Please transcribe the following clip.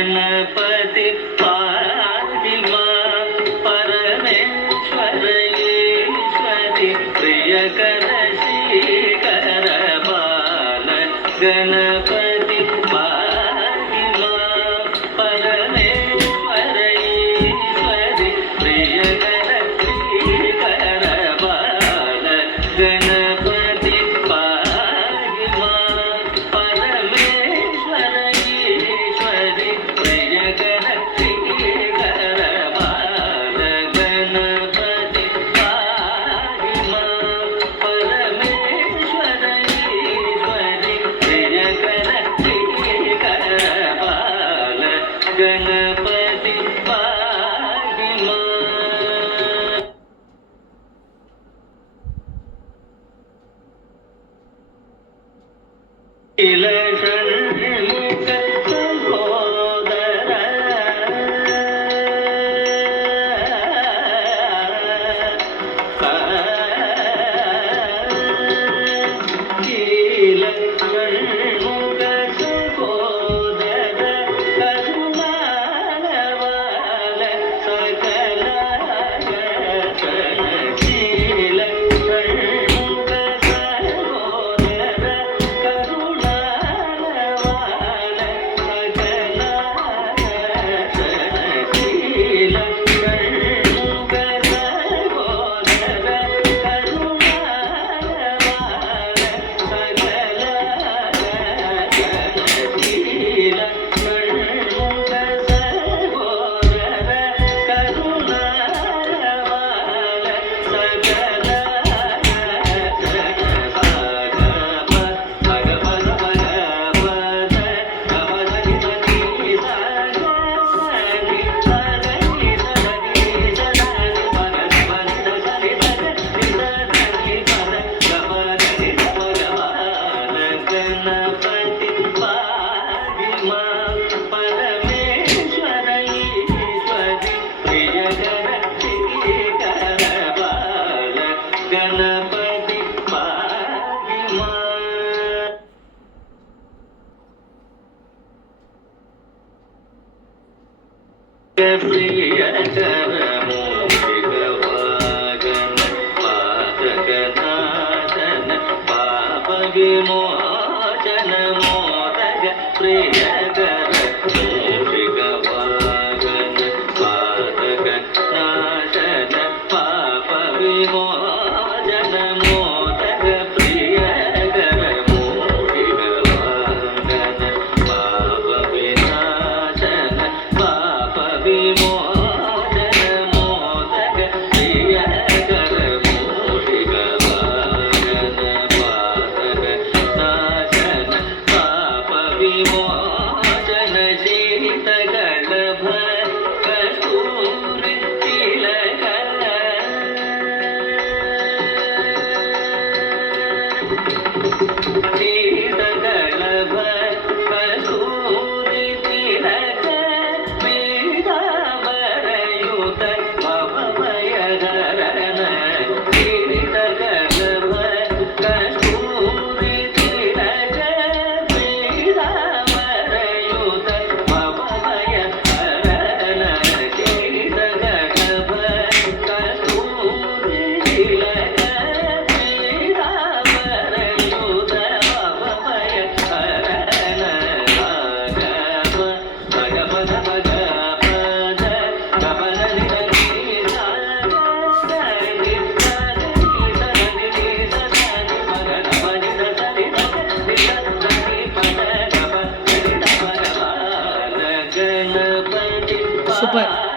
गणपति पाहि मां परमेश्वर ईश्वरि प्रियकर श्रीकर बाल गणपति पाहि मां परमेश्वर ईश्वरि प्रियकर श्रीकर बाल गणपति पाहि मां परमेश्वर ईश्वरि प्रियकर श्रीकर बाल गणपति पाहि मां परमेश्वर ईश्वरि प्रियकर श्रीकर बाल गणपति पाहि मां षण्मुख सहोदर षण्मुख सहोदर करुणालवाल सकल शील षण्मुख सहोदर करुणालवाल सकल शील षण्मुख सहोदर करुणालवाल सकल शील षण्मुख सहोदर करुणालवाल सकल गणपति पाहि मां परमेश्वर ईश्वरि प्रियकर श्रीकर बाल गणपति पाहि मां प्रियकर मोहिगवागन पातकनाशन पाप विमोचन मोदक प्रियकर मोहिगवागन पातकनाशन पाप विमोचन मोदक प्रियकर मोहिगवागन पाप विनाशन पाप विमोचन मोदक प्रियकर मोहिगवागन पातकनाशन पाप विमोचन शीतगर्भ कस्तूरि तिलक शीतगर्भ कस्तूरि तिलक पीताम्बरयुत भवभयहरण शीतगर्भ कस्तूरि तिलक पीताम्बरयुत भवभयहरण शीतगर्भ कस्तूरि तिलक पीताम्बरयुत भवभयहरण भगवद भगवद Super.